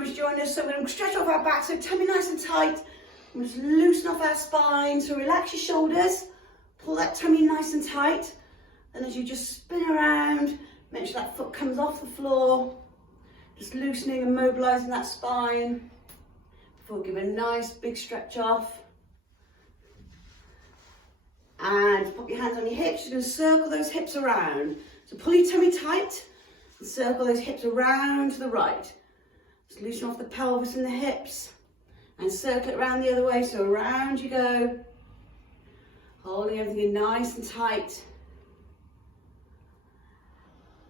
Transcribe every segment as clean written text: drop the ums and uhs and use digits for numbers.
much joined us. So we're going to stretch off our back, so tummy nice and tight. And just loosen off our spine. So relax your shoulders, pull that tummy nice and tight. And as you just spin around, make sure that foot comes off the floor. Just loosening and mobilising that spine. Before we give a nice big stretch off. And pop your hands on your hips. You're going to circle those hips around. So pull your tummy tight and circle those hips around to the right. Just loosen off the pelvis and the hips and circle it around the other way. So around you go. Holding everything in nice and tight.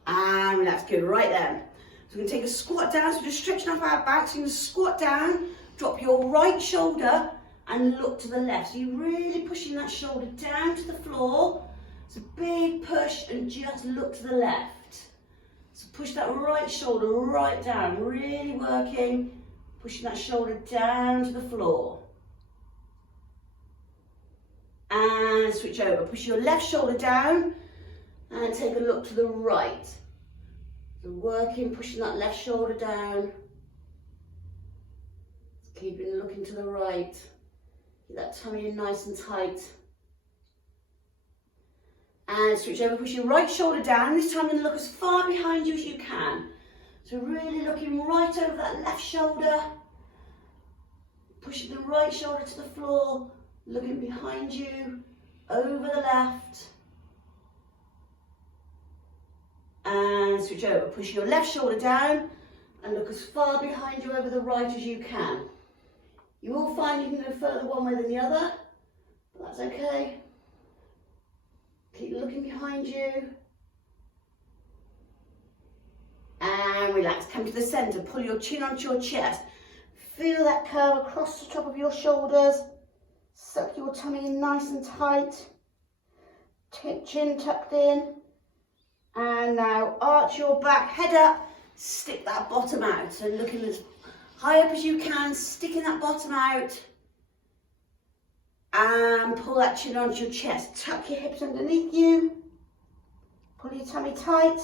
And that's good, right then. So we're going to take a squat down, so just stretching off our back. So you're going to squat down, drop your right shoulder and look to the left. So you're really pushing that shoulder down to the floor. It's a big push and just look to the left. So push that right shoulder right down, really working, pushing that shoulder down to the floor. And switch over, push your left shoulder down and take a look to the right. So working, pushing that left shoulder down. Keeping looking to the right. Keep that tummy in nice and tight. And switch over, push your right shoulder down. This time you're going to look as far behind you as you can. So really looking right over that left shoulder. Pushing the right shoulder to the floor. Looking behind you, over the left. And switch over, push your left shoulder down and look as far behind you over the right as you can. You will find you can go further one way than the other, but that's okay. Keep looking behind you. And relax, come to the centre, pull your chin onto your chest. Feel that curve across the top of your shoulders. Suck your tummy in nice and tight. Chin tucked in. And now arch your back, head up, stick that bottom out. So looking as high up as you can, sticking that bottom out. And pull that chin onto your chest. Tuck your hips underneath you. Pull your tummy tight.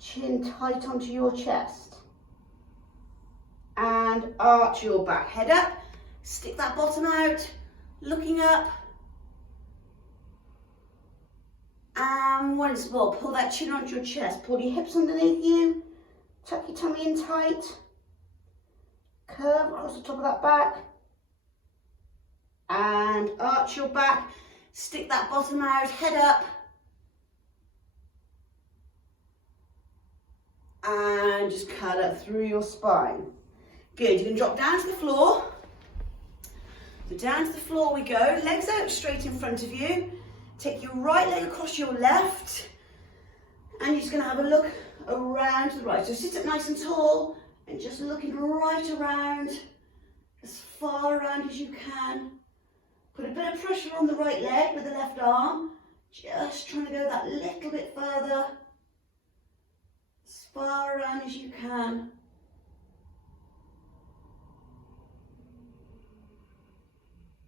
Chin tight onto your chest. And arch your back, head up, stick that bottom out, looking up. And once more, pull that chin onto your chest, pull your hips underneath you, tuck your tummy in tight, curve across the top of that back, and arch your back, stick that bottom out, head up, and just cut up through your spine. Good, you can drop down to the floor. So down to the floor we go, legs out straight in front of you. Take your right leg across your left, and you're just going to have a look around to the right. So sit up nice and tall, and just looking right around, as far around as you can. Put a bit of pressure on the right leg with the left arm, just trying to go that little bit further, as far around as you can.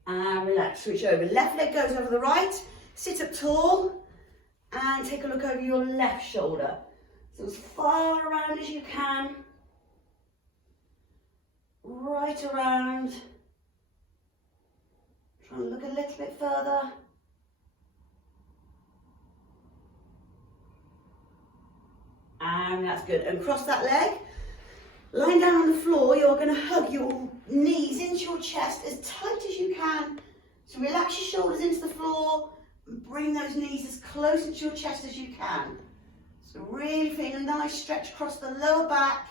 And relax, switch over. Left leg goes over the right. Sit up tall and take a look over your left shoulder. So as far around as you can. Right around. Try and look a little bit further. And that's good. And cross that leg. Lying down on the floor, you're going to hug your knees into your chest as tight as you can. So relax your shoulders into the floor. And bring those knees as close to your chest as you can. So really feeling a nice stretch across the lower back.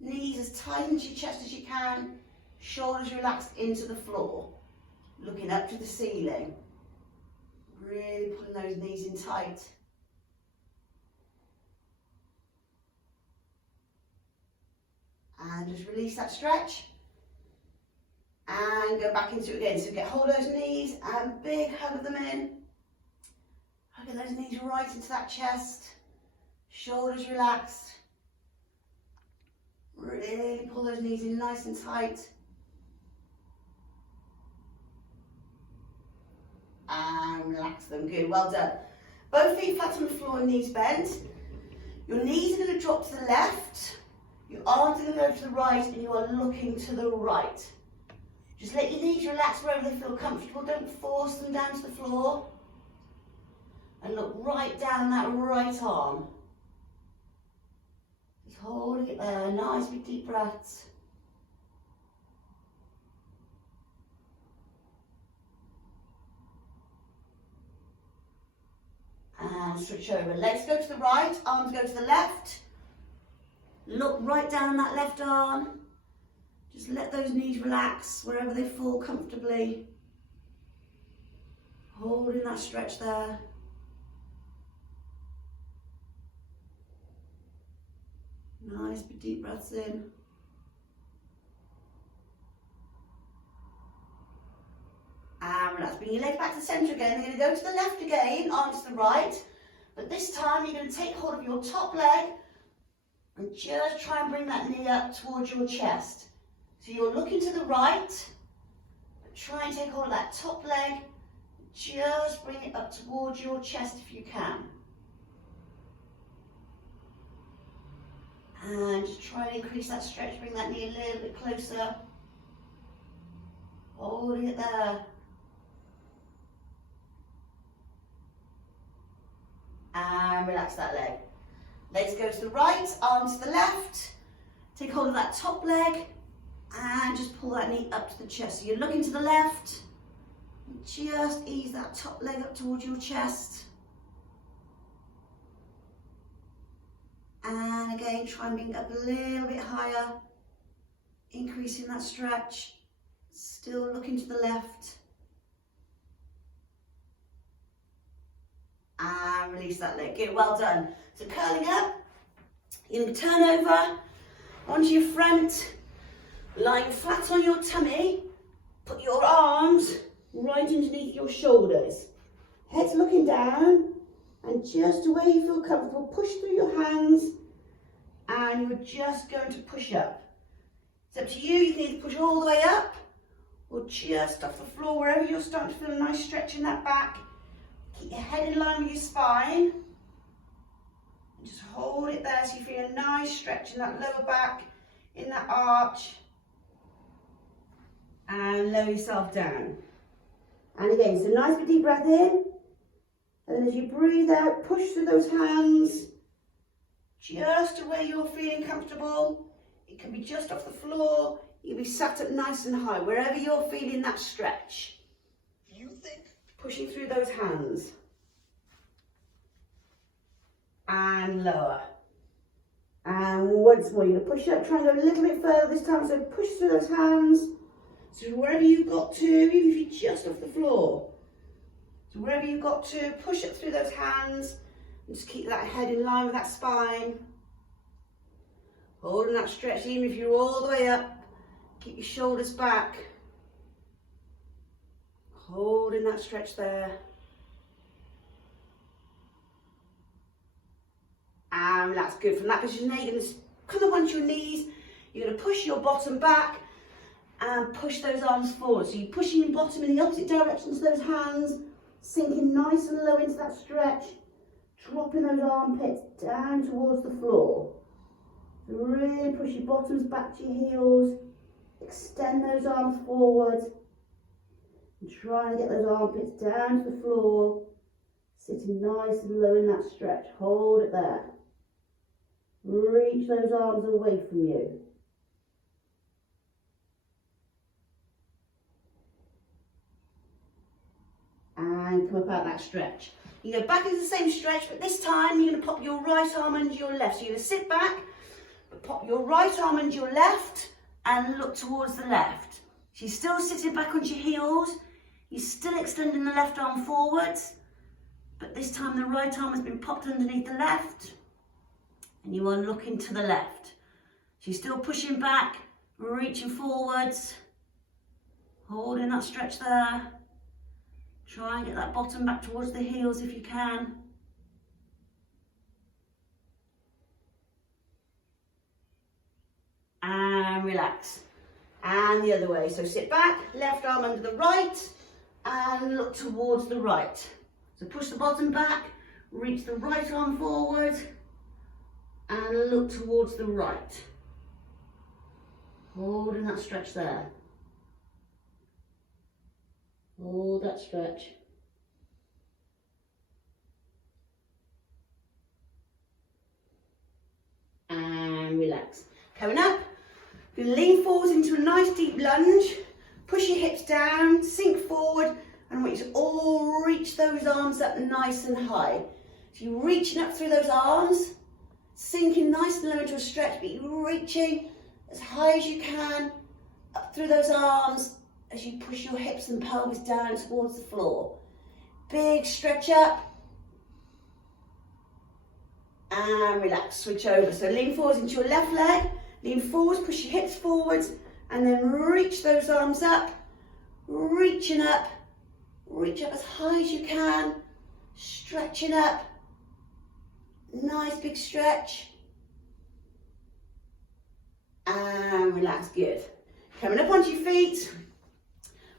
Knees as tight into your chest as you can. Shoulders relaxed into the floor. Looking up to the ceiling. Really pulling those knees in tight. And just release that stretch. And go back into it again. So get hold of those knees and big hug them in. Hug those knees right into that chest. Shoulders relaxed. Really pull those knees in nice and tight. And relax them. Good, well done. Both feet flat on the floor and knees bent. Your knees are going to drop to the left. Your arms are going to go to the right and you are looking to the right. Just let your knees relax wherever they feel comfortable. Don't force them down to the floor. And look right down that right arm. Just holding it there. Nice big deep breaths. And switch over. Legs go to the right, arms go to the left. Look right down that left arm. Just let those knees relax wherever they fall comfortably. Holding that stretch there. Nice big deep breaths in. And relax. Bring your legs back to the centre again. They're going to go to the left again, arms to the right. But this time you're going to take hold of your top leg and just try and bring that knee up towards your chest. So you're looking to the right, but try and take hold of that top leg. Just bring it up towards your chest if you can. And just try and increase that stretch, bring that knee a little bit closer. Holding it there. And relax that leg. Legs go to the right, arms to the left. Take hold of that top leg and just pull that knee up to the chest. So you're looking to the left. Just ease that top leg up towards your chest. And again, try and bring it up a little bit higher. Increasing that stretch. Still looking to the left. And release that leg. Good, well done. So curling up, you're going to turn over onto your front, lying flat on your tummy. Put your arms right underneath your shoulders. Head's looking down, and just where you feel comfortable, push through your hands, and you're just going to push up. It's up to you. You can either push all the way up, or just off the floor, wherever you're starting to feel a nice stretch in that back. Keep your head in line with your spine. And just hold it there so you feel a nice stretch in that lower back, in that arch. And lower yourself down. And again, so nice big deep breath in. And then as you breathe out, push through those hands. Just to where you're feeling comfortable. It can be just off the floor. You can be sat up nice and high, wherever you're feeling that stretch. Pushing through those hands. And lower. And once more, you're going to push up, try and go a little bit further this time. So push through those hands. So wherever you've got to, even if you're just off the floor. So wherever you've got to, push up through those hands. And just keep that head in line with that spine. Holding that stretch, even if you're all the way up. Keep your shoulders back. Holding that stretch there. And relax. Good. From that position there, you're going to come up onto your knees. You're going to push your bottom back and push those arms forward. So you're pushing your bottom in the opposite direction to those hands, sinking nice and low into that stretch, dropping those armpits down towards the floor. So really push your bottoms back to your heels, extend those arms forward. And try and get those armpits down to the floor, sitting nice and low in that stretch. Hold it there. Reach those arms away from you. And come up out that stretch. You go back into the same stretch, but this time you're going to pop your right arm under your left. So you're going to sit back, but pop your right arm under your left and look towards the left. So you're still sitting back onto your heels. You're still extending the left arm forwards, but this time the right arm has been popped underneath the left, and you are looking to the left. So you're still pushing back, reaching forwards, holding that stretch there. Try and get that bottom back towards the heels if you can. And relax. And the other way. So sit back, left arm under the right, and look towards the right. So push the bottom back, reach the right arm forward, and look towards the right. Holding that stretch there. Hold that stretch. And relax. Coming up, you lean forwards into a nice deep lunge. Push your hips down, sink forward, and I want you to all reach those arms up nice and high. So you're reaching up through those arms, sinking nice and low into a stretch, but you're reaching as high as you can up through those arms as you push your hips and pelvis down towards the floor. Big stretch up. And relax, switch over. So lean forwards into your left leg, lean forwards, push your hips forwards, and then reach those arms up, reaching up, reach up as high as you can, stretching up, nice big stretch, and relax, good. Coming up onto your feet,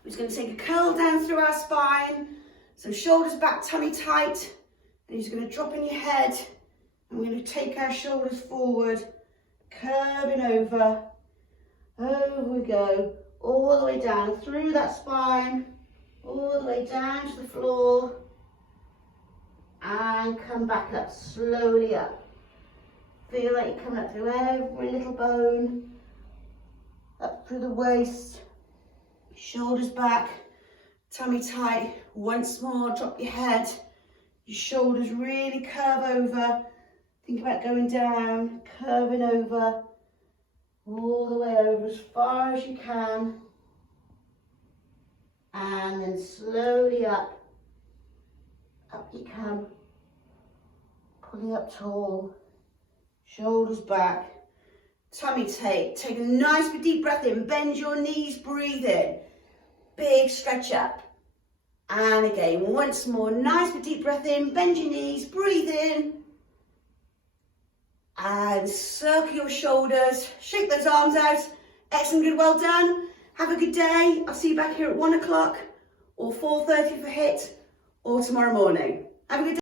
we're just going to take a curl down through our spine, so shoulders back, tummy tight, then you're just going to drop in your head, and we're going to take our shoulders forward, curving over we go, all the way down through that spine, all the way down to the floor, and come back up, slowly up. Feel like you're coming up through every little bone, up through the waist, shoulders back, tummy tight. Once more, drop your head, your shoulders really curve over. Think about going down, curving over, all the way over as far as you can, and then slowly up you come, pulling up tall, shoulders back, tummy tight. Take a nice deep breath in, bend your knees, breathe in, big stretch up, and again, once more, nice deep breath in, bend your knees, breathe in, and circle your shoulders, shake those arms out. Excellent, good, well done. Have a good day. I'll see you back here at 1 o'clock or 4:30 for HIIT, or tomorrow morning. Have a good day.